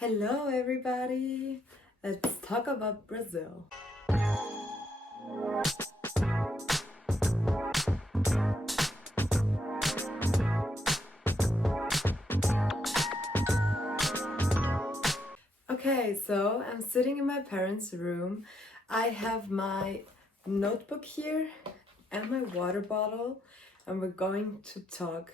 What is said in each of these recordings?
Hello, everybody. Let's talk about Brazil. Okay, so I'm sitting in my parents' room. I have my notebook here and my water bottle, and we're going to talk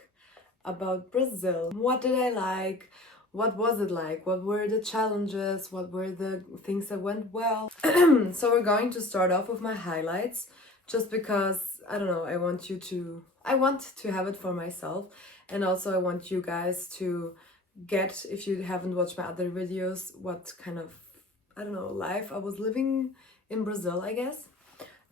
about Brazil. What did I like? What was it like? What were the challenges? What were the things that went well? So we're going to start off with my highlights just because I don't know, I want to have it for myself, and also I want you guys to get, if you haven't watched my other videos, what kind of, I don't know, life I was living in Brazil, I guess.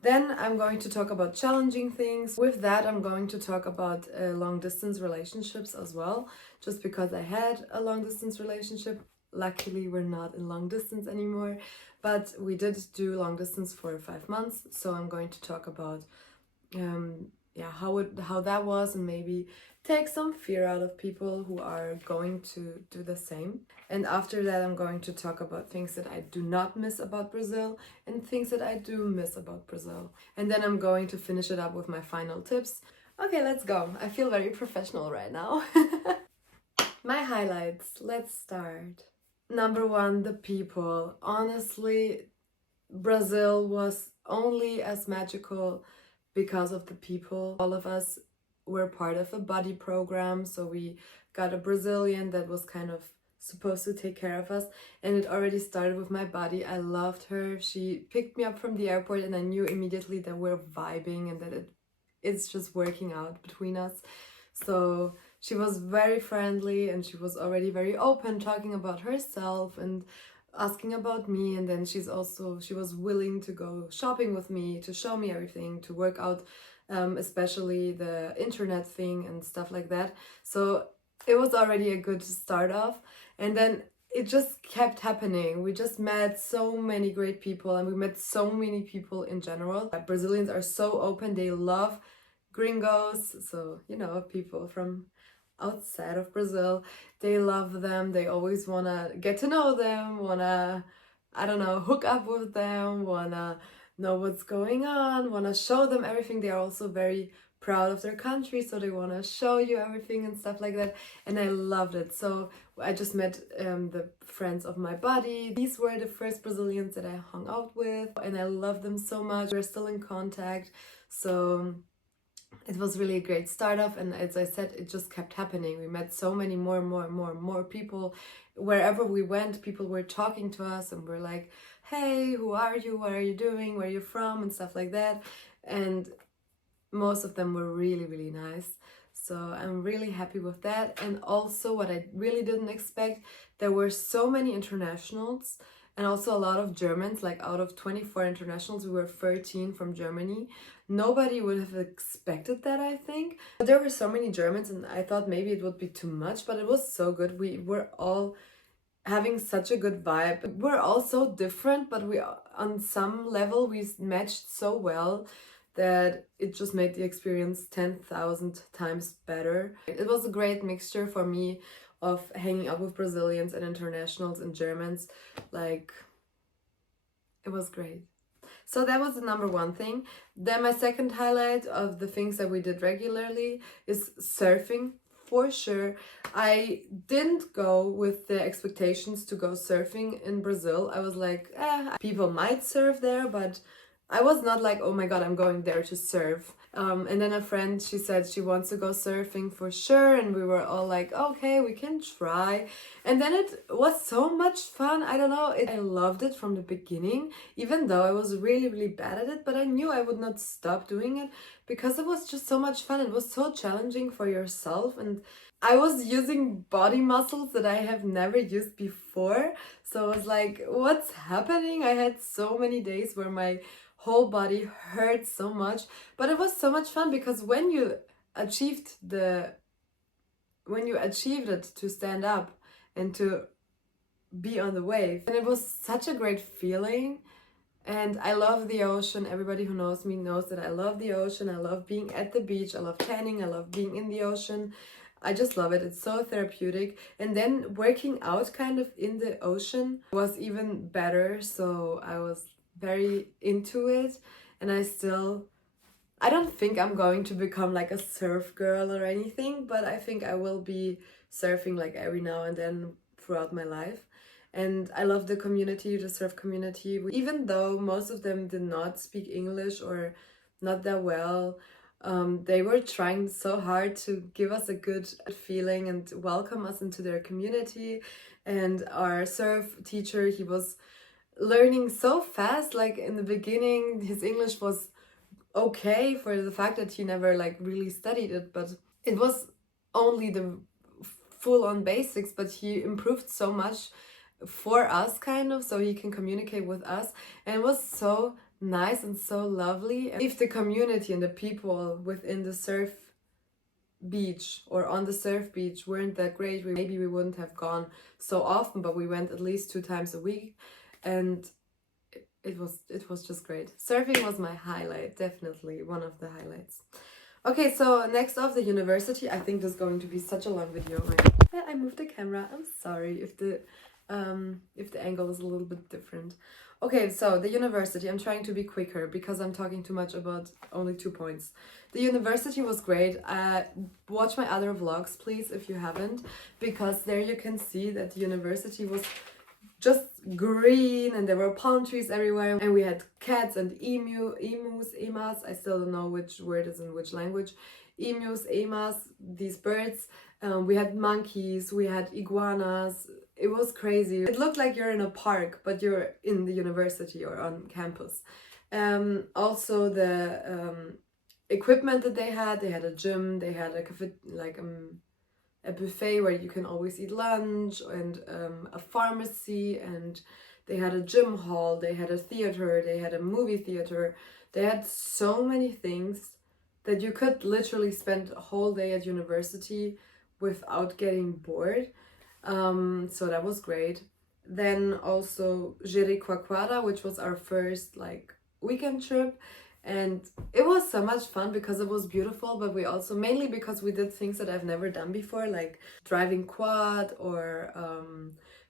Then I'm going to talk about challenging things. With that, I'm going to talk about long distance relationships as well, just because I had a long distance relationship. Luckily, we're not in long distance anymore, but we did do long distance for 5 months. So I'm going to talk about how that was, and maybe take some fear out of people who are going to do the same. And after that, I'm going to talk about things that I do not miss about Brazil and things that I do miss about Brazil. And then I'm going to finish it up with my final tips. Okay, let's go. I feel very professional right now. My highlights. Let's start. Number one, the people. Honestly, Brazil was only as magical because of the people. All of us were part of a buddy program, so we got a Brazilian that was kind of supposed to take care of us, and it already started with my buddy. I loved her. She picked me up from the airport, and I knew immediately that we're vibing and that it's just working out between us. So she was very friendly, and she was already very open, talking about herself and asking about me. And then she was willing to go shopping with me, to show me everything, to work out especially the internet thing and stuff like that. So it was already a good start off, and then it just kept happening. We just met so many great people, and we met so many people in general. Brazilians are so open. They love gringos, so people from outside of Brazil. They love them. They always want to get to know them, want to, I don't know, hook up with them, want to know what's going on, want to show them everything. They are also very proud of their country, so they want to show you everything and stuff like that. And I loved it. So I just met the friends of my buddy. These were the first Brazilians that I hung out with, and I love them so much. We're still in contact. So it was really a great start off, and as I said, it just kept happening. We met so many more people. Wherever we went, people were talking to us and were like, hey, who are you, what are you doing, where are you from, and stuff like that. And most of them were really nice, so I'm really happy with that. And also, what I really didn't expect, there were so many internationals, and also a lot of Germans. Like, out of 24 internationals, we were 13 from Germany. Nobody would have expected that, I think. But there were so many Germans, and I thought maybe it would be too much, but it was so good. We were all having such a good vibe. We're all so different, but we, on some level, we matched so well that it just made the experience 10,000 times better. It was a great mixture for me of hanging out with Brazilians and internationals and Germans. Like, it was great. So that was the number one thing. Then my second highlight of the things that we did regularly is surfing. For sure, I didn't go with the expectations to go surfing in Brazil. I was like, people might surf there, but I was not like, oh my god, I'm going there to surf. And then a friend, she said she wants to go surfing for sure, and we were all like, okay, we can try. And then it was so much fun. I don't know, I loved it from the beginning, even though I was really bad at it, but I knew I would not stop doing it because it was just so much fun. It was so challenging for yourself, and I was using body muscles that I have never used before. So I was like, what's happening? I had so many days where my whole body hurt so much, but it was so much fun because when you achieved it to stand up and to be on the wave, and it was such a great feeling. And I love the ocean. Everybody who knows me knows that I love the ocean. I love being at the beach. I love tanning. I love being in the ocean. I just love it. It's so therapeutic. And then working out kind of in the ocean was even better. So I was very into it. And I don't think I'm going to become like a surf girl or anything, but I think I will be surfing like every now and then throughout my life. And I love the community, the surf community. Even though most of them did not speak English or not that well, they were trying so hard to give us a good feeling and welcome us into their community. And our surf teacher, he was learning so fast. Like in the beginning, his English was okay for the fact that he never like really studied it, but it was only the full-on basics, but he improved so much for us kind of, so he can communicate with us, and it was so nice and so lovely. If the community and the people within the surf beach or on the surf beach weren't that great, maybe we wouldn't have gone so often, but we went at least 2 times a week, and it was just great. Surfing was my highlight, definitely one of the highlights. Okay, so next off, the university. I think this is going to be such a long video. I moved the camera. I'm sorry if the angle is a little bit different. Okay, so the university. I'm trying to be quicker because I'm talking too much about only 2 points. The university was great. Watch my other vlogs, please, if you haven't, because there you can see that the university was just green and there were palm trees everywhere, and we had cats and emas, I still don't know which word is in which language, emas, these birds. We had monkeys, we had iguanas. It was crazy. It looked like you're in a park, but you're in the university or on campus. Also the equipment that they had a gym, they had a buffet where you can always eat lunch, and a pharmacy, and they had a gym hall, they had a theater, they had a movie theater. They had so many things that you could literally spend a whole day at university without getting bored. So that was great. Then also Jericoacoara, which was our first like weekend trip. And it was so much fun because it was beautiful, but we also, mainly because we did things that I've never done before, like driving quad or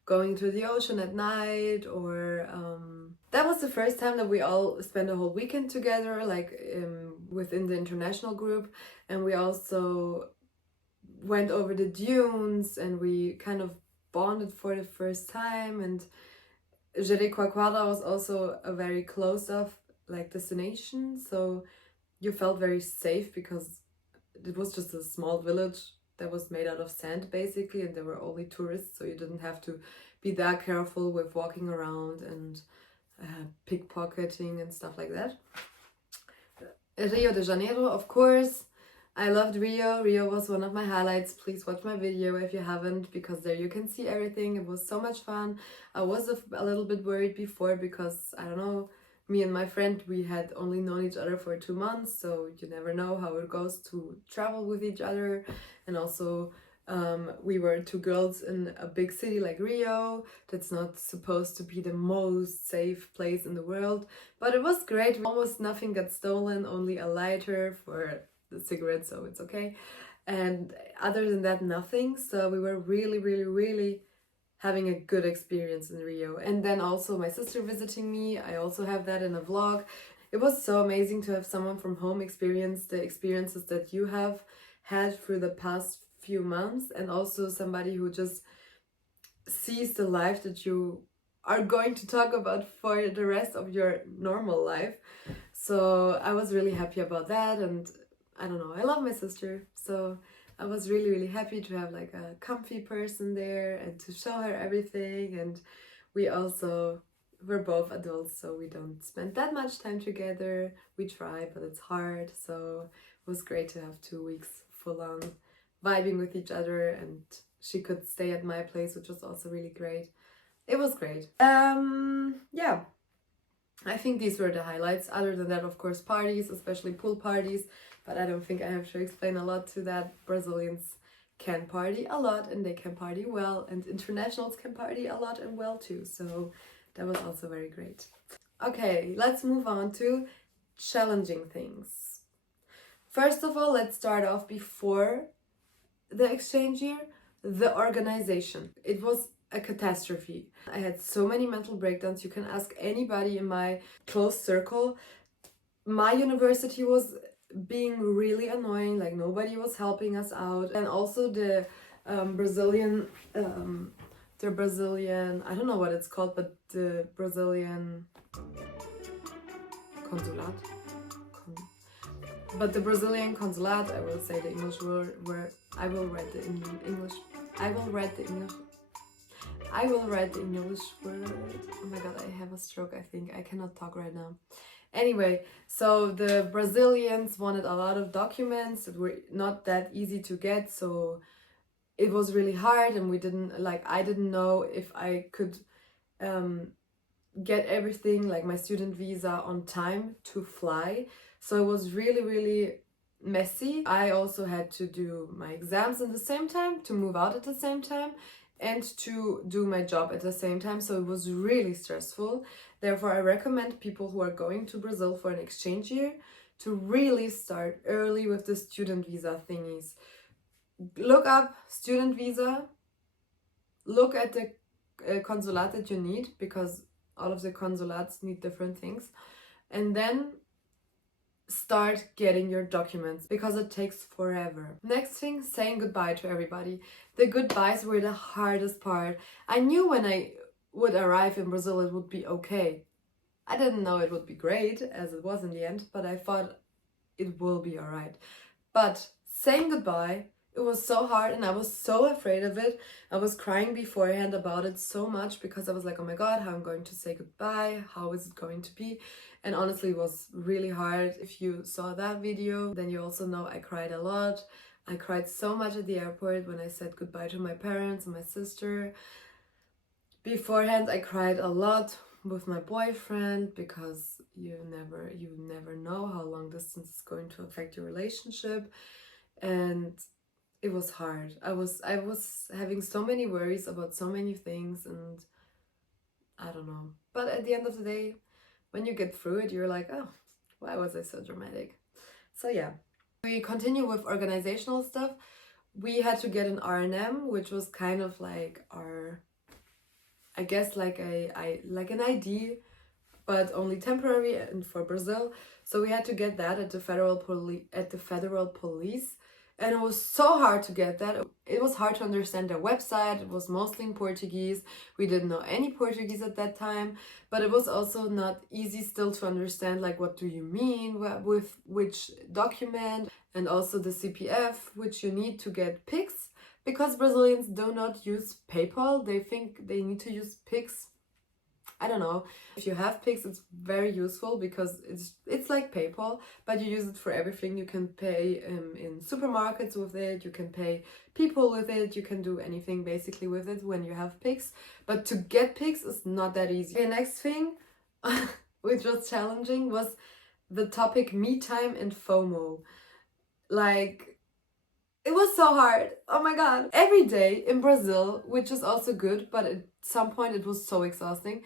going to the ocean at night, or that was the first time that we all spent a whole weekend together, like within the international group. And we also went over the dunes and we kind of bonded for the first time. And Jericoacoara was also a very close-off like destination, so you felt very safe because it was just a small village that was made out of sand basically, and there were only tourists, so you didn't have to be that careful with walking around and pickpocketing and stuff like that. Rio de Janeiro, of course. I loved Rio. Rio was one of my highlights. Please watch my video if you haven't, because there you can see everything. It was so much fun. I was a little bit worried before because, I don't know, me and my friend, we had only known each other for 2 months, so you never know how it goes to travel with each other. And also we were 2 girls in a big city like Rio. That's not supposed to be the most safe place in the world, but it was great. Almost nothing got stolen, only a lighter for the cigarette, so it's okay. And other than that, nothing. So we were really having a good experience in Rio. And then also my sister visiting me, I also have that in a vlog. It was so amazing to have someone from home experience the experiences that you have had through the past few months, and also somebody who just sees the life that you are going to talk about for the rest of your normal life. So I was really happy about that, and I don't know, I love my sister, so I was really happy to have like a comfy person there and to show her everything. And we're both adults, so we don't spend that much time together. We try, but it's hard. So it was great to have 2 weeks full on vibing with each other, and she could stay at my place, which was also really great. It was great. Yeah, I think these were the highlights. Other than that, of course, parties, especially pool parties, but I don't think I have to explain a lot to that. Brazilians can party a lot and they can party well, and internationals can party a lot and well too, so that was also very great. Okay, let's move on to challenging things. First of all, let's start off before the exchange year, the organization. It was a catastrophe. I had so many mental breakdowns. You can ask anybody in my close circle. My university was being really annoying, like nobody was helping us out. And also the Brazilian, I don't know what it's called, but the Brazilian consulate. But the Brazilian consulate, I will say the English word, where I will write the English. I will write the English word. Oh my god, I have a stroke, I think. I cannot talk right now. Anyway, so the Brazilians wanted a lot of documents that were not that easy to get, so it was really hard, and I didn't know if I could get everything, like my student visa, on time to fly. So it was really, really messy. I also had to do my exams at the same time, to move out at the same time, and to do my job at the same time. So it was really stressful. Therefore, I recommend people who are going to Brazil for an exchange year to really start early with the student visa thingies. Look up student visa, look at the consulate that you need, because all of the consulates need different things, and then start getting your documents, because it takes forever. Next thing, saying goodbye to everybody. The goodbyes were the hardest part. I knew when I would arrive in Brazil it would be okay. I didn't know it would be great, as it was in the end, but I thought it will be alright. But saying goodbye, it was so hard, and I was so afraid of it. I was crying beforehand about it so much, because I was like, oh my god, how I'm going to say goodbye, how is it going to be? And honestly, it was really hard. If you saw that video, then you also know I cried a lot. I cried so much at the airport when I said goodbye to my parents and my sister. Beforehand, I cried a lot with my boyfriend, because you never know how long distance is going to affect your relationship. And it was hard. I was having so many worries about so many things, and I don't know. But at the end of the day, when you get through it, you're like, oh, why was I so dramatic? So yeah, we continue with organizational stuff. We had to get an RNM, which was kind of like our, I guess, like an ID, but only temporary and for Brazil. So we had to get that at the federal police. And it was so hard to get that. It was hard to understand their website. It was mostly in Portuguese. We didn't know any Portuguese at that time. But it was also not easy still to understand, like, what do you mean with which document? And also the CPF, which you need to get Pix. Because Brazilians do not use PayPal. They think they need to use Pix. I don't know. If you have Pix, it's very useful, because it's like PayPal, but you use it for everything. You can pay in supermarkets with it, you can pay people with it, you can do anything basically with it when you have Pix. But to get Pix is not that easy. Okay, next thing, which was challenging, was the topic me time and FOMO. Like, it was so hard. Oh my god. Every day in Brazil, which is also good, but at some point it was so exhausting.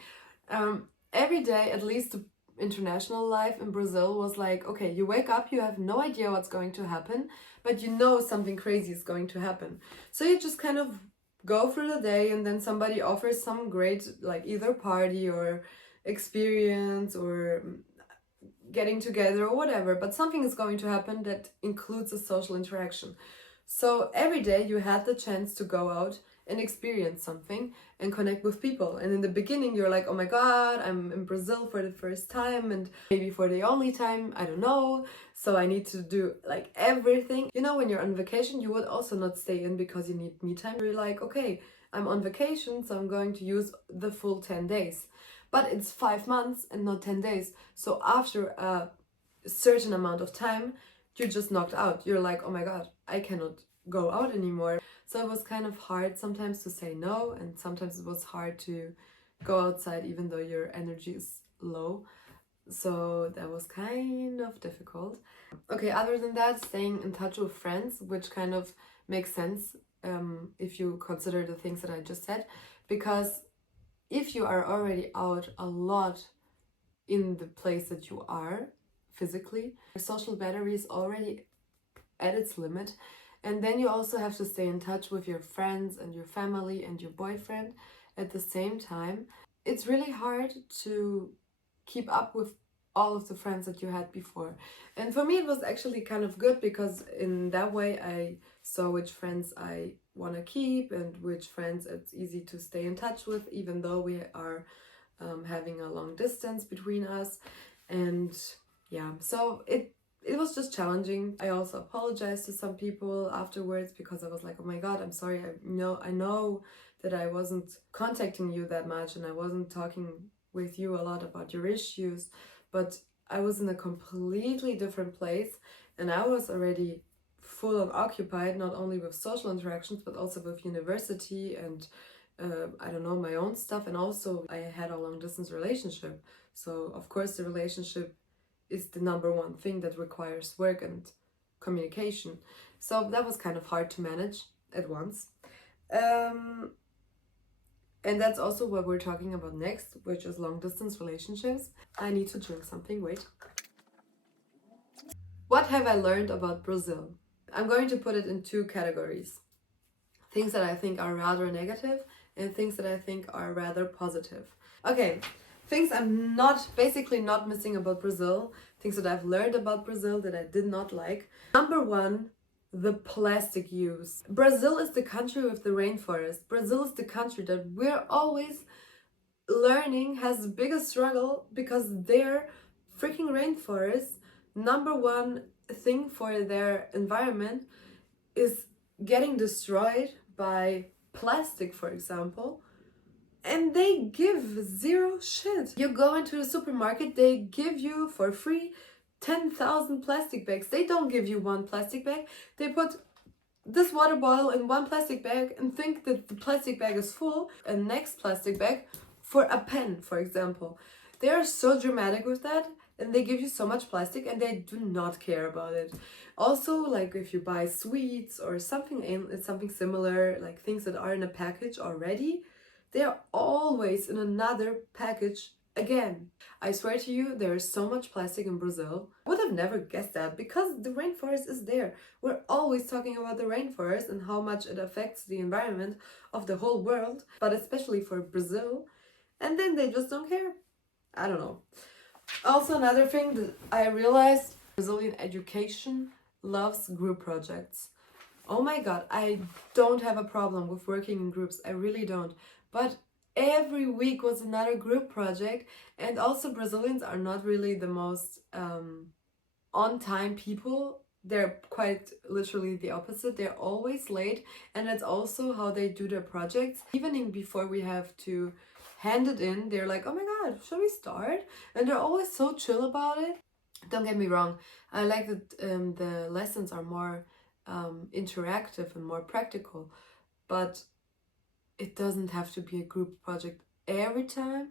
Every day, at least the international life in Brazil was like, okay, you wake up, you have no idea what's going to happen, but you know something crazy is going to happen. So you just kind of go through the day, and then somebody offers some great, like, either party or experience or getting together or whatever, but something is going to happen that includes a social interaction. So every day you had the chance to go out and experience something and connect with people. And in the beginning you're like, oh my god, I'm in Brazil for the first time, and maybe for the only time, I don't know, so I need to do like everything. You know, when you're on vacation, you would also not stay in because you need me time. You're like, okay, I'm on vacation, so I'm going to use the full 10 days. But it's 5 months and not 10 days. So after a certain amount of time, you're just knocked out. You're like, oh my god, I cannot go out anymore. So it was kind of hard sometimes to say no, and sometimes it was hard to go outside even though your energy is low. So that was kind of difficult. Okay, other than that, staying in touch with friends, which kind of makes sense if you consider the things that I just said, because if you are already out a lot in the place that you are physically, your social battery is already at its limit, And then you also have to stay in touch with your friends and your family and your boyfriend at the same time. It's really hard to keep up with all of the friends that you had before. And for me, it was actually kind of good because in that way I saw which friends I want to keep and which friends it's easy to stay in touch with, even though we are having a long distance between us. And yeah, so it was just challenging. I also apologized to some people afterwards because I was like, oh my god, I'm sorry. I know that I wasn't contacting you that much and I wasn't talking with you a lot about your issues, but I was in a completely different place and I was already full on occupied, not only with social interactions but also with university and I don't know, my own stuff. And also I had a long distance relationship, so of course the relationship is the number one thing that requires work and communication. So that was kind of hard to manage at once. Um, and that's also what we're talking about next, which is long distance relationships. I need to drink something, wait. What have I learned about Brazil? I'm going to put it in two categories. Things that I think are rather negative and things that I think are rather positive. Okay, things I'm basically not missing about Brazil, things that I've learned about Brazil that I did not like. Number one, the plastic use. Brazil is the country with the rainforest. Brazil is the country that we're always learning has the biggest struggle because their freaking rainforest, number one thing for their environment, is getting destroyed by plastic, for example. And they give zero shit. You go into the supermarket, they give you for free 10,000 plastic bags. They don't give you one plastic bag. They put this water bottle in one plastic bag and think that the plastic bag is full, and next plastic bag for a pen, for example. They are so dramatic with that and they give you so much plastic and they do not care about it. Also, like if you buy sweets or something similar, like things that are in a package already, they are always in another package again. I swear to you, there is so much plastic in Brazil. I would have never guessed that because the rainforest is there. We're always talking about the rainforest and how much it affects the environment of the whole world, but especially for Brazil. And then they just don't care. I don't know. Also, another thing that I realized, Brazilian education loves group projects. Oh my god, I don't have a problem with working in groups. I really don't. But every week was another group project, and also Brazilians are not really the most on-time people. They're quite literally the opposite. They're always late, and that's also how they do their projects. Evening before we have to hand it in, they're like, oh my god, should we start? And they're always so chill about it. Don't get me wrong, I like that the lessons are more interactive and more practical, but it doesn't have to be a group project every time.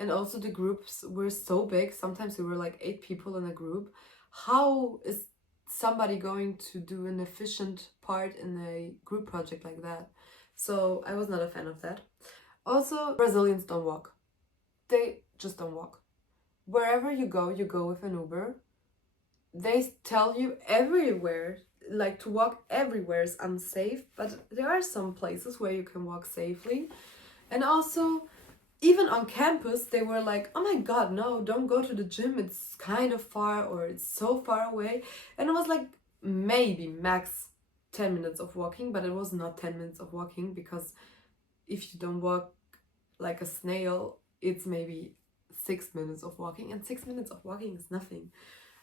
And also the groups were so big, sometimes we were like 8 people in a group. How is somebody going to do an efficient part in a group project like that? So I was not a fan of that. Also, Brazilians don't walk. They just don't walk. Wherever you go with an Uber. They tell you everywhere, like to walk everywhere is unsafe, but there are some places where you can walk safely. And also, even on campus, they were like, oh my god, no, don't go to the gym, it's kind of far or it's so far away. And it was like maybe max 10 minutes of walking, but it was not 10 minutes of walking because if you don't walk like a snail, it's maybe 6 minutes of walking, and 6 minutes of walking is nothing.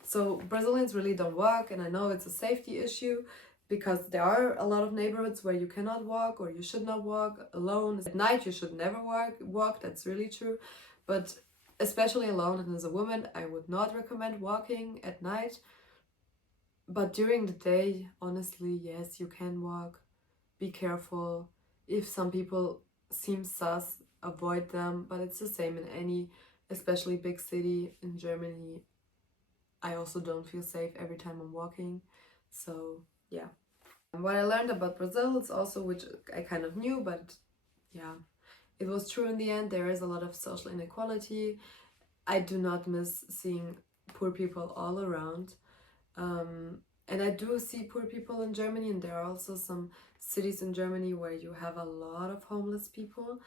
So Brazilians really don't walk, and I know it's a safety issue because there are a lot of neighborhoods where you cannot walk or you should not walk alone. At night you should never walk, that's really true. But especially alone and as a woman, I would not recommend walking at night. But during the day, honestly, yes, you can walk. Be careful. If some people seem sus, avoid them, but it's the same in any, especially big city in Germany. I also don't feel safe every time I'm walking. So yeah. And what I learned about Brazil is also, which I kind of knew, but yeah, it was true in the end. There is a lot of social inequality. I do not miss seeing poor people all around. And I do see poor people in Germany, and there are also some cities in Germany where you have a lot of homeless people,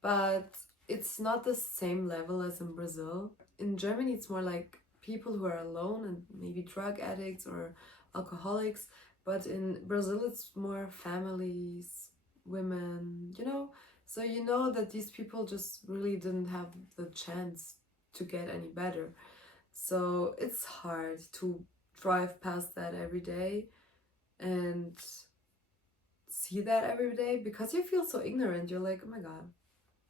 but it's not the same level as in Brazil. In Germany, it's more like people who are alone and maybe drug addicts or alcoholics, but in Brazil, it's more families, women, you know? So you know that these people just really didn't have the chance to get any better. So it's hard to drive past that every day and see that every day because you feel so ignorant. You're like, oh my God,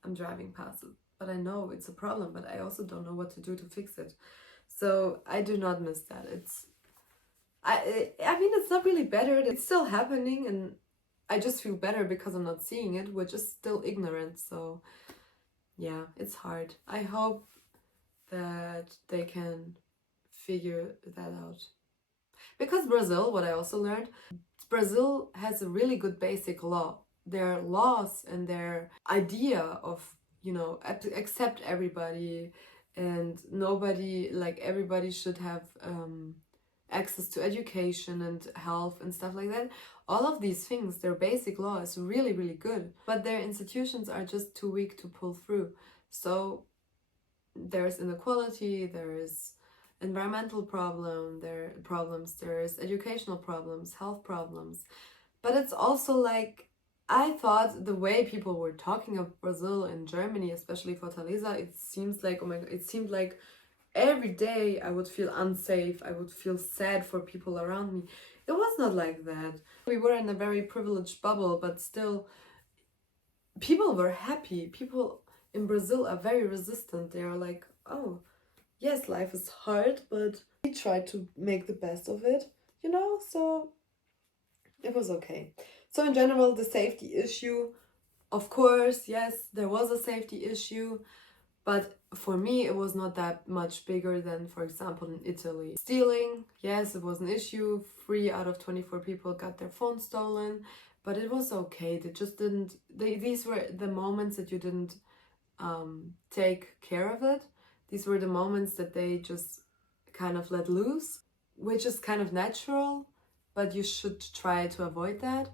I'm driving past it. But I know it's a problem, but I also don't know what to do to fix it. So I do not miss that. I mean, it's not really better. It's still happening, and I just feel better because I'm not seeing it, which is still ignorant. So yeah, it's hard. I hope that they can figure that out. Because Brazil, what I also learned, Brazil has a really good basic law. Their laws and their idea of, you know, accept everybody and nobody, like everybody should have access to education and health and stuff like that. All of these things, their basic law is really, really good, but their institutions are just too weak to pull through. So there's inequality, there's environmental problems, there's educational problems, health problems. But it's also like, I thought the way people were talking of Brazil and Germany, especially Fortaleza, it seems like, oh my God, it seemed like every day I would feel unsafe, I would feel sad for people around me. It was not like that. We were in a very privileged bubble, but still, people were happy. People in Brazil are very resistant. They are like, oh, yes, life is hard, but we try to make the best of it, you know? So it was okay. So, in general, the safety issue, of course, yes, there was a safety issue, but for me, it was not that much bigger than, for example, in Italy. Stealing, yes, it was an issue. 3 out of 24 people got their phone stolen, but it was okay. They just didn't, these were the moments that you didn't take care of it. These were the moments that they just kind of let loose, which is kind of natural, but you should try to avoid that.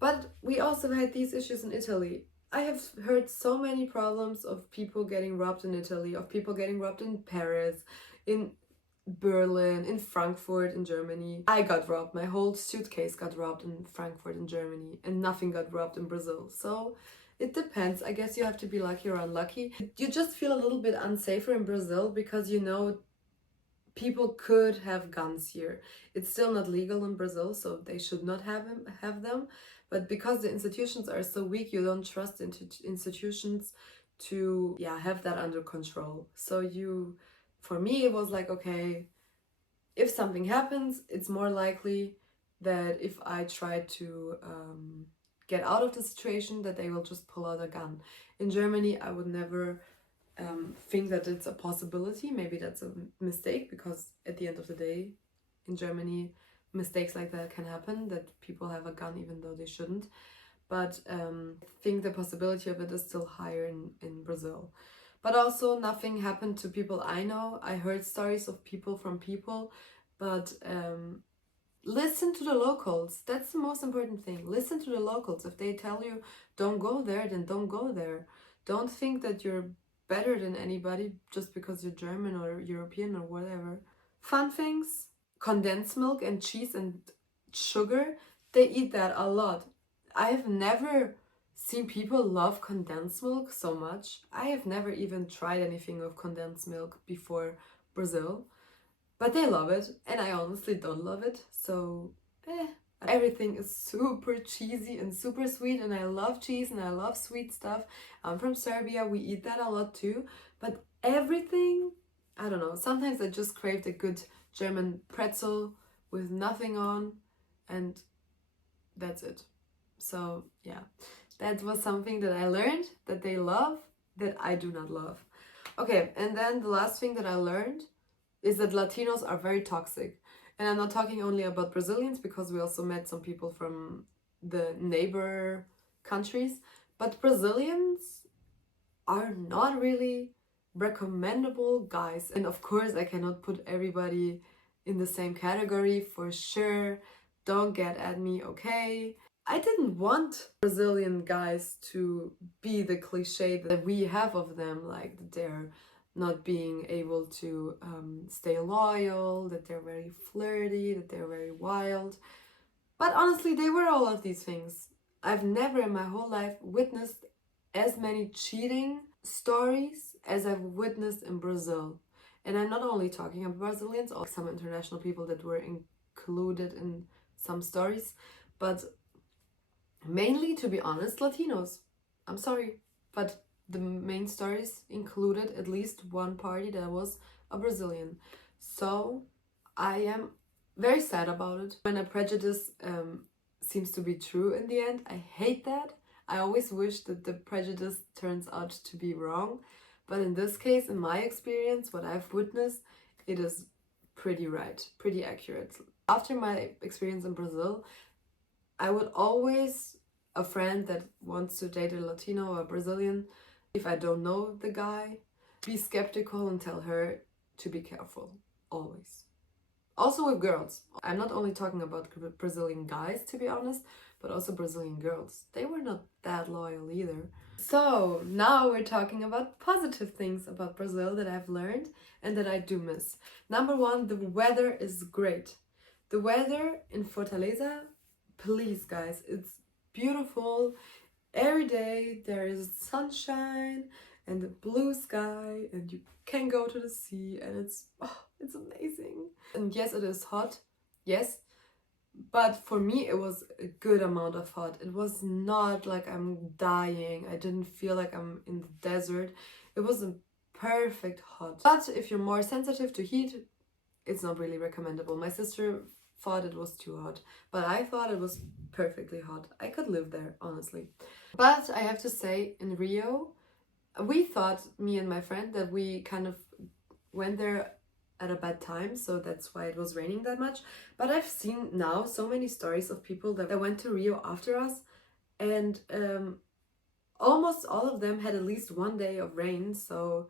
But we also had these issues in Italy. I have heard so many problems of people getting robbed in Italy, of people getting robbed in Paris, in Berlin, in Frankfurt, in Germany. I got robbed. My whole suitcase got robbed in Frankfurt, in Germany, and nothing got robbed in Brazil. So it depends. I guess you have to be lucky or unlucky. You just feel a little bit unsafer in Brazil because you know people could have guns here. It's still not legal in Brazil, so they should not have them. But because the institutions are so weak, you don't trust institutions to have that under control. So for me, it was like, okay, if something happens, it's more likely that if I try to get out of the situation, that they will just pull out a gun. In Germany, I would never think that it's a possibility. Maybe that's a mistake, because at the end of the day, in Germany, mistakes like that can happen, that people have a gun even though they shouldn't. But I think the possibility of it is still higher in Brazil. But also, nothing happened to people I know. I heard stories of people from people, but listen to the locals. That's the most important thing. Listen to the locals. If they tell you don't go there, then don't go there. Don't think that you're better than anybody just because you're German or European or whatever. Fun things: condensed milk and cheese and sugar, they eat that a lot. I've never seen people love condensed milk so much. I have never even tried anything with condensed milk before Brazil, but they love it, and I honestly don't love it. So everything is super cheesy and super sweet, and I love cheese and I love sweet stuff. I'm from Serbia, we eat that a lot too, but everything, I don't know, sometimes I just craved a good German pretzel with nothing on, and that's it. So yeah, that was something that I learned that they love, that I do not love. Okay, and then the last thing that I learned is that Latinos are very toxic. And I'm not talking only about Brazilians, because we also met some people from the neighbor countries, but Brazilians are not really recommendable guys. And of course, I cannot put everybody in the same category for sure. Don't get at me, okay? I didn't want Brazilian guys to be the cliche that we have of them, like that they're not being able to stay loyal, that they're very flirty, that they're very wild. But honestly, they were all of these things. I've never in my whole life witnessed as many cheating stories as I've witnessed in Brazil. And I'm not only talking about Brazilians, also some international people that were included in some stories, but mainly, to be honest, Latinos. I'm sorry, but the main stories included at least one party that was a Brazilian. So I am very sad about it. When a prejudice seems to be true in the end, I hate that. I always wish that the prejudice turns out to be wrong. But in this case, in my experience, what I've witnessed, it is pretty right, pretty accurate. After my experience in Brazil, I would always, a friend that wants to date a Latino or a Brazilian, if I don't know the guy, be skeptical and tell her to be careful, always. Also with girls. I'm not only talking about Brazilian guys, to be honest, but also Brazilian girls. They were not that loyal either. So now we're talking about positive things about Brazil that I've learned and that I do miss. Number one, the weather is great. The weather in Fortaleza, please guys, it's beautiful. Every day there is sunshine and a blue sky, and you can go to the sea, and it's amazing. And yes, it is hot, yes, but for me it was a good amount of hot. It was not like I'm dying. I didn't feel like I'm in the desert. It was a perfect hot. But if you're more sensitive to heat, it's not really recommendable. My sister thought it was too hot, but I thought it was perfectly hot. I could live there, honestly. But I have to say, in Rio, we thought, me and my friend, that we kind of went there at a bad time, so that's why it was raining that much. But I've seen now so many stories of people that went to Rio after us, and almost all of them had at least one day of rain, so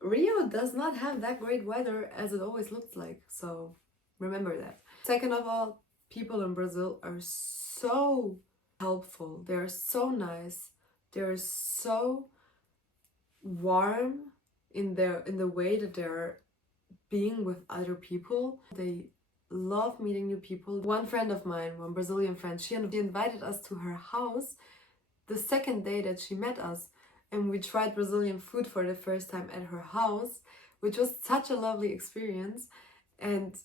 Rio does not have that great weather as it always looks like, so remember that. Second of all, people in Brazil are so helpful. They're so nice. They're so warm in the way that they're being with other people. They love meeting new people. One friend of mine, one Brazilian friend, she invited us to her house the second day that she met us, and we tried Brazilian food for the first time at her house, which was such a lovely experience. And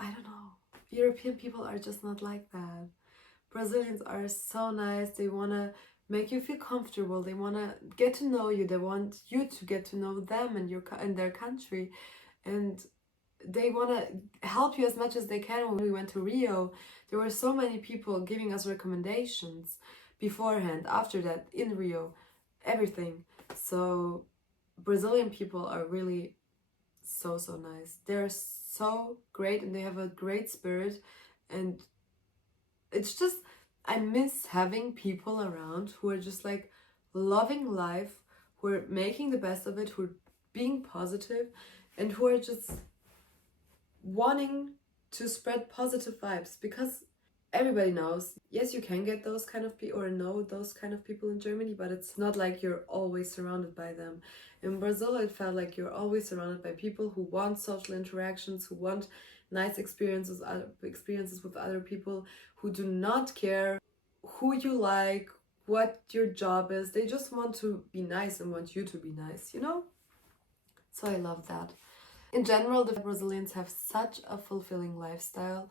I don't know, European people are just not like that. Brazilians are so nice. They want to make you feel comfortable. They want to get to know you. They want you to get to know them and their country, and they want to help you as much as they can. When we went to Rio, there were so many people giving us recommendations beforehand, after that, in Rio, everything. So Brazilian people are really so nice. They're so great, and they have a great spirit, and it's just, I miss having people around who are just like loving life, who are making the best of it, who are being positive, and who are just wanting to spread positive vibes. Because everybody knows, yes, you can get those kind of people or know those kind of people in Germany, but it's not like you're always surrounded by them. In Brazil, it felt like you're always surrounded by people who want social interactions, who want nice experiences with other people, who do not care who you like, what your job is. They just want to be nice and want you to be nice, you know? So I love that. In general, the Brazilians have such a fulfilling lifestyle,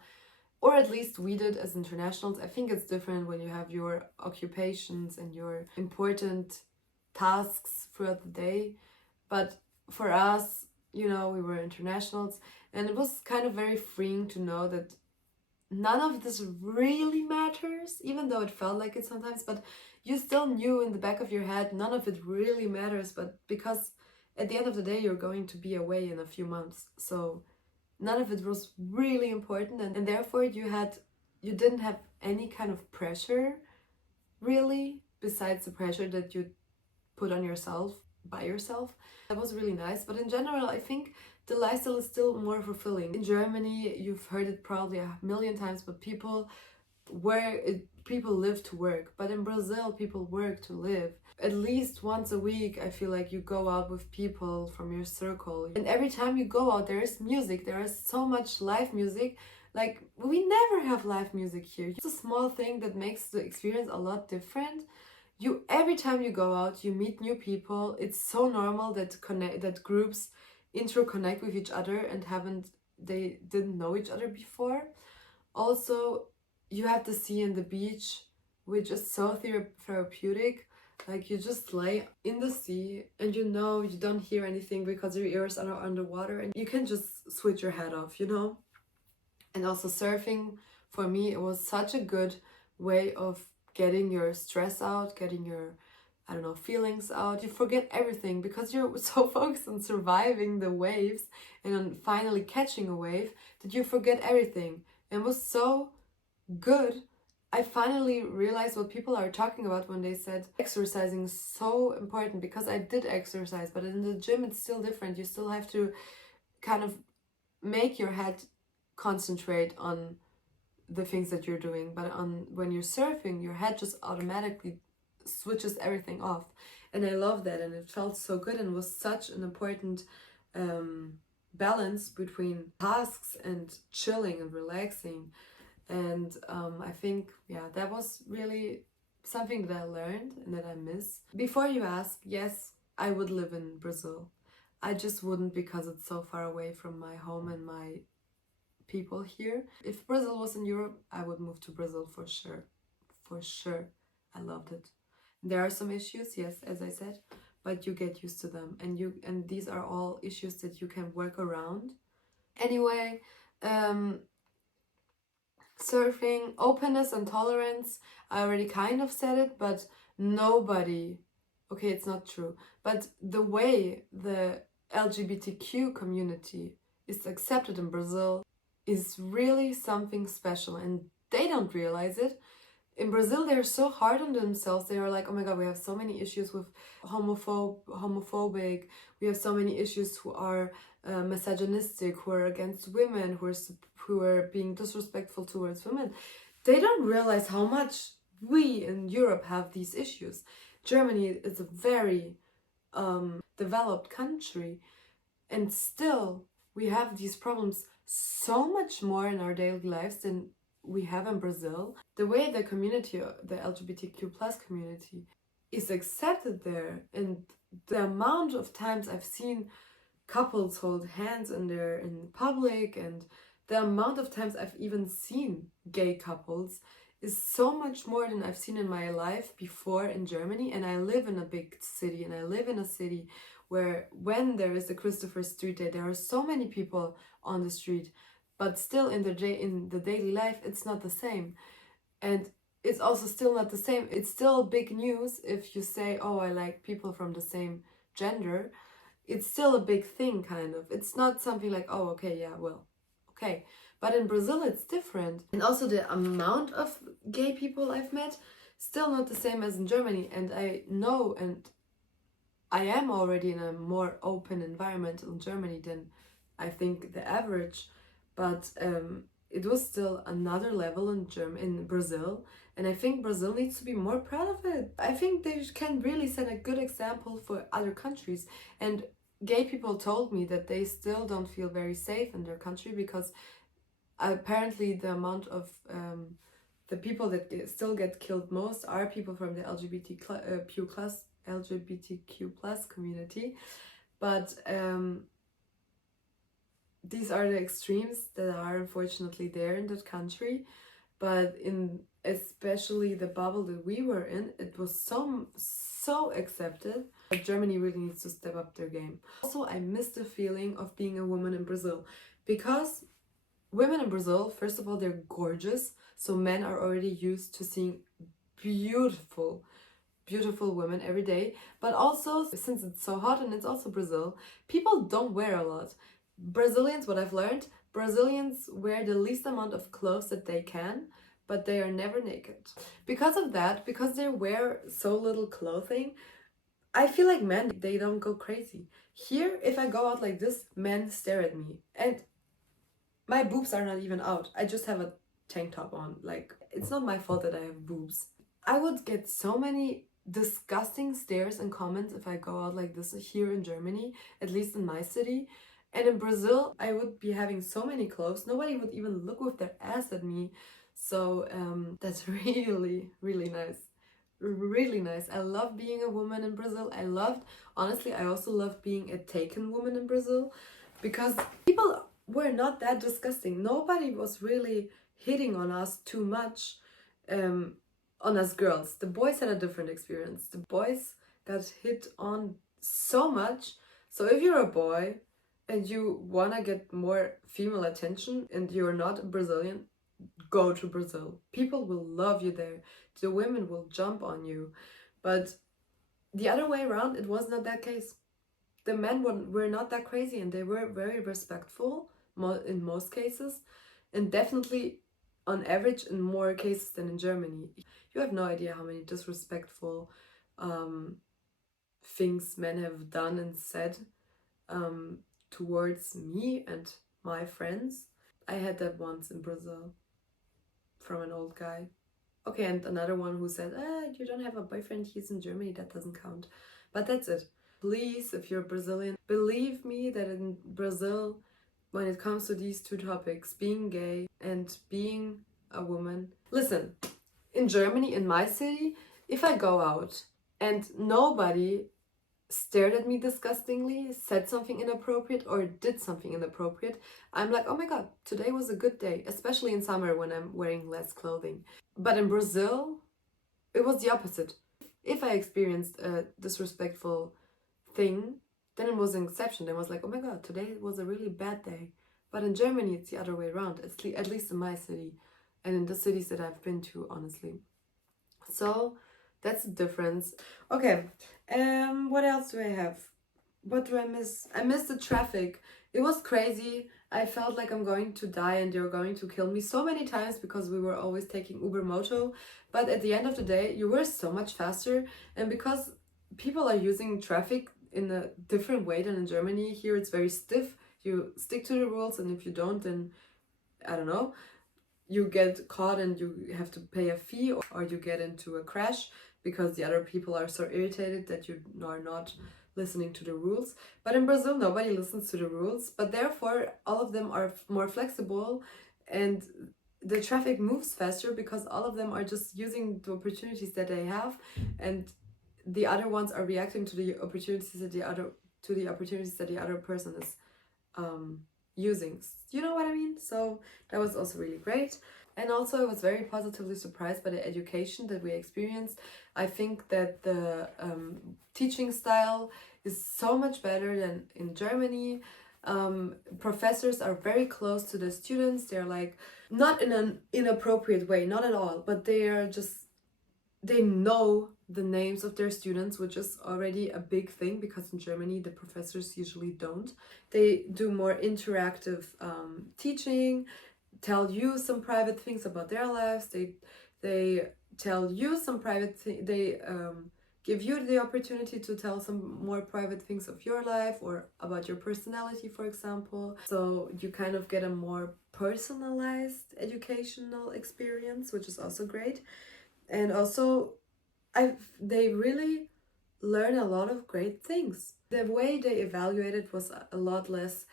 or at least we did as internationals. I think it's different when you have your occupations and your important tasks throughout the day. But for us, you know, we were internationals, and it was kind of very freeing to know that none of this really matters, even though it felt like it sometimes, but you still knew in the back of your head none of it really matters, but because at the end of the day you're going to be away in a few months, so none of it was really important, and therefore you didn't have any kind of pressure really, besides the pressure that you put on yourself by yourself. That was really nice. But in general, I think the lifestyle is still more fulfilling. In Germany, you've heard it probably a million times, but people live to work. But in Brazil, people work to live. At least once a week, I feel like you go out with people from your circle. And every time you go out, there is music. There is so much live music. Like, we never have live music here. It's a small thing that makes the experience a lot different. Every time you go out, you meet new people. It's so normal that groups interconnect with each other and they didn't know each other before. Also, you have the sea and the beach, which is so therapeutic. Like, you just lay in the sea and you don't hear anything because your ears are underwater, and you can just switch your head off, And also surfing, for me, it was such a good way of getting your stress out, getting your, I don't know, feelings out. You forget everything because you're so focused on surviving the waves and on finally catching a wave that you forget everything. It was so good. I finally realized what people are talking about when they said exercising is so important, because I did exercise, but in the gym it's still different. You still have to kind of make your head concentrate on the things that you're doing, but when you're surfing, your head just automatically switches everything off. And I love that, and it felt so good, and was such an important balance between tasks and chilling and relaxing. And I think, that was really something that I learned and that I miss. Before you ask, yes, I would live in Brazil. I just wouldn't, because it's so far away from my home and my people here. If Brazil was in Europe, I would move to Brazil for sure. For sure. I loved it. There are some issues, yes, as I said, but you get used to them, and these are all issues that you can work around. Anyway, surfing, openness and tolerance, I already kind of said it, but nobody, okay, it's not true, but the way the LGBTQ community is accepted in Brazil is really something special, and they don't realize it. In Brazil, they're so hard on themselves. They are like, oh my god, we have so many issues with homophobic. We have so many issues who are misogynistic, who are against women, who are being disrespectful towards women. They don't realize how much we in Europe have these issues. Germany is a very developed country, and still we have these problems so much more in our daily lives than we have in Brazil. The way the community, the LGBTQ plus community, is accepted there, and the amount of times I've seen couples hold hands in public, and the amount of times I've even seen gay couples is so much more than I've seen in my life before in Germany. And I live in a big city, and I live in a city where when there is the Christopher Street Day, there are so many people on the street, but still in the daily life, it's not the same. And it's also still not the same. It's still big news if you say, oh, I like people from the same gender. It's still a big thing, kind of. It's not something like, oh, okay, yeah, well, okay. But in Brazil, it's different. And also the amount of gay people I've met, still not the same as in Germany. And I know, and I am already in a more open environment in Germany than I think the average, but it was still another level in Brazil, and I think Brazil needs to be more proud of it. I think they can really set a good example for other countries. And gay people told me that they still don't feel very safe in their country, because apparently the amount of the people that still get killed most are people from the LGBTQ plus community. But these are the extremes that are unfortunately there in that country. But in especially the bubble that we were in, it was so accepted. But Germany really needs to step up their game. Also, I miss the feeling of being a woman in Brazil, because women in Brazil, first of all, they're gorgeous, so men are already used to seeing beautiful women every day. But also, since it's so hot and it's also Brazil, people don't wear a lot. Brazilians, what I've learned, Brazilians wear the least amount of clothes that they can, but they are never naked. Because of that, because they wear so little clothing, I feel like men, they don't go crazy. Here, if I go out like this, men stare at me. And my boobs are not even out. I just have a tank top on. Like, it's not my fault that I have boobs. I would get so many disgusting stares and comments if I go out like this here in Germany, at least in my city. And in Brazil, I would be having so many clothes. Nobody would even look with their ass at me. So that's really, really nice. Really nice. I love being a woman in Brazil. Honestly, I also love being a taken woman in Brazil because people were not that disgusting. Nobody was really hitting on us too much, on us girls. The boys had a different experience. The boys got hit on so much. So if you're a boy and you wanna get more female attention and you're not Brazilian, go to Brazil. People will love you there. The women will jump on you. But the other way around, it was not that case. The men were not that crazy and they were very respectful in most cases, and definitely on average in more cases than in Germany. You have no idea how many disrespectful things men have done and said towards me and my friends. I had that once in Brazil from an old guy. Okay, and another one who said, you don't have a boyfriend, he's in Germany, that doesn't count. But that's it. Please, if you're Brazilian, believe me that in Brazil, when it comes to these two topics, being gay and being a woman, listen, in Germany, in my city, if I go out and nobody stared at me disgustingly, said something inappropriate, or did something inappropriate, I'm like, oh my god, today was a good day, especially in summer when I'm wearing less clothing. But in Brazil, it was the opposite. If I experienced a disrespectful thing, then it was an exception. Then I was like, oh my god, today was a really bad day. But in Germany, it's the other way around, at least in my city and in the cities that I've been to, honestly. So that's the difference. Okay, what else do I have? What do I miss? I miss the traffic. It was crazy. I felt like I'm going to die and they're going to kill me so many times because we were always taking Uber Moto. But at the end of the day, you were so much faster. And because people are using traffic in a different way than in Germany, here it's very stiff. You stick to the rules, and if you don't, then I don't know, you get caught and you have to pay a fee, or you get into a crash because the other people are so irritated that you are not listening to the rules. But in Brazil, nobody listens to the rules, but therefore all of them are more flexible and the traffic moves faster because all of them are just using the opportunities that they have, and the other ones are reacting to the opportunities that the other person is using. You know what I mean? So that was also really great. And also I was very positively surprised by the education that we experienced. I think that the teaching style is so much better than in Germany. Professors are very close to the students. They're like, not in an inappropriate way, not at all, but they know the names of their students, which is already a big thing because in Germany the professors usually don't. They do more interactive teaching, tell you some private things about their lives. They tell you some private they give you the opportunity to tell some more private things of your life or about your personality, for example. So you kind of get a more personalized educational experience, which is also great. And also they really learn a lot of great things. The way they evaluated was a lot less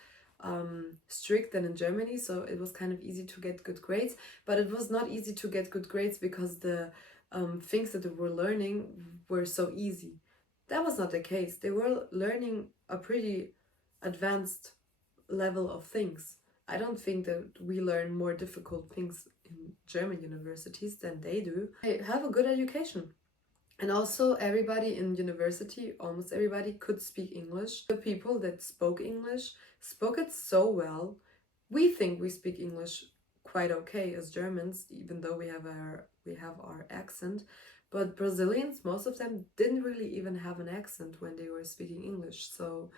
strict than in Germany, so it was kind of easy to get good grades. But it was not easy to get good grades because the things that they were learning were so easy. That was not the case. They were learning a pretty advanced level of things. I don't think that we learn more difficult things in German universities than they do. They have a good education. And also everybody in university, almost everybody, could speak English. The people that spoke English spoke it so well. We think we speak English quite okay as Germans, even though we have our accent. But Brazilians, most of them didn't really even have an accent when they were speaking English. So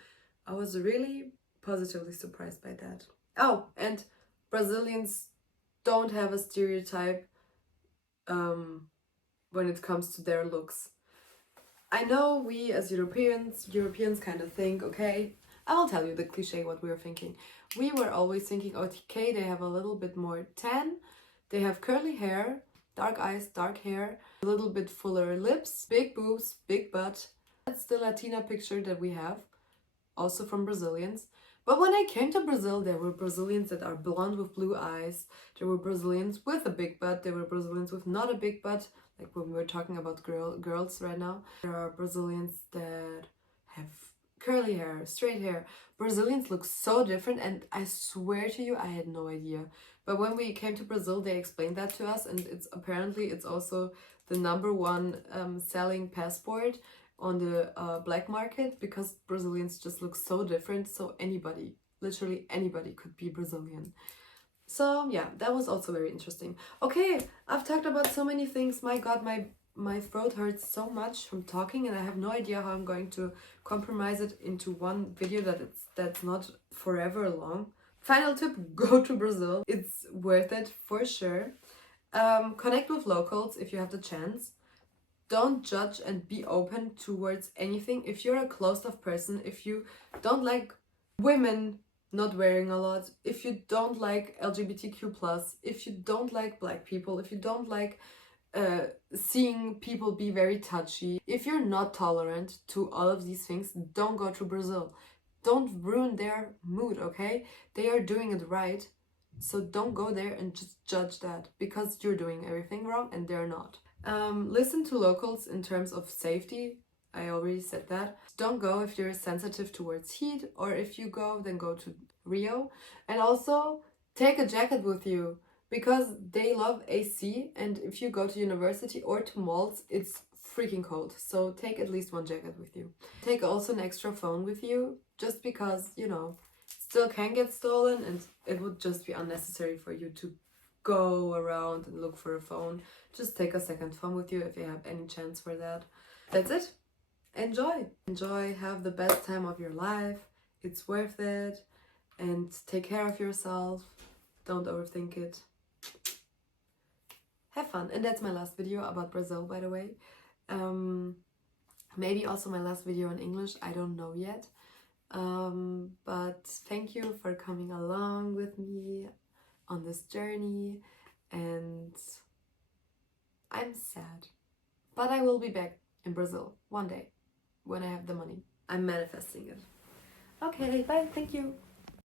I was really positively surprised by that. Oh, and Brazilians don't have a stereotype when it comes to their looks. I know we as Europeans kind of think, okay, I will tell you the cliche what we were thinking. We were always thinking, okay, they have a little bit more tan, they have curly hair, dark eyes, dark hair, a little bit fuller lips, big boobs, big butt. That's the Latina picture that we have, also from Brazilians. But when I came to Brazil, there were Brazilians that are blonde with blue eyes. There were Brazilians with a big butt. There were Brazilians with not a big butt. Like when we were talking about girls right now. There are Brazilians that have curly hair, straight hair. Brazilians look so different, and I swear to you, I had no idea. But when we came to Brazil, they explained that to us, and it's also the number one selling passport on the black market, because Brazilians just look so different. So anybody, literally anybody, could be Brazilian. So yeah, that was also very interesting. Okay, I've talked about so many things. My God, my throat hurts so much from talking, and I have no idea how I'm going to compromise it into one video that's not forever long. Final tip: go to Brazil. It's worth it for sure. Connect with locals if you have the chance. Don't judge and be open towards anything. If you're a closed-off person, if you don't like women not wearing a lot, if you don't like LGBTQ+, if you don't like black people, if you don't like seeing people be very touchy, if you're not tolerant to all of these things, don't go to Brazil. Don't ruin their mood, okay? They are doing it right. So don't go there and just judge that, because you're doing everything wrong and they're not. Listen to locals in terms of safety. I already said that. Don't go if you're sensitive towards heat, or if you go, then go to Rio. And also take a jacket with you, because they love AC, and if you go to university or to malls, it's freaking cold. So take at least one jacket with you. Take also an extra phone with you, just because, you know, still can get stolen, and it would just be unnecessary for you to go around and look for a phone. Just take a second phone with you if you have any chance for that. That's it. Enjoy, have the best time of your life. It's worth it. And take care of yourself. Don't overthink it. Have fun. And that's my last video about Brazil, by the way. Maybe also my last video in English, I don't know yet. But thank you for coming along with me on this journey, and I'm sad, but I will be back in Brazil one day when I have the money. I'm manifesting it. Okay, bye, thank you.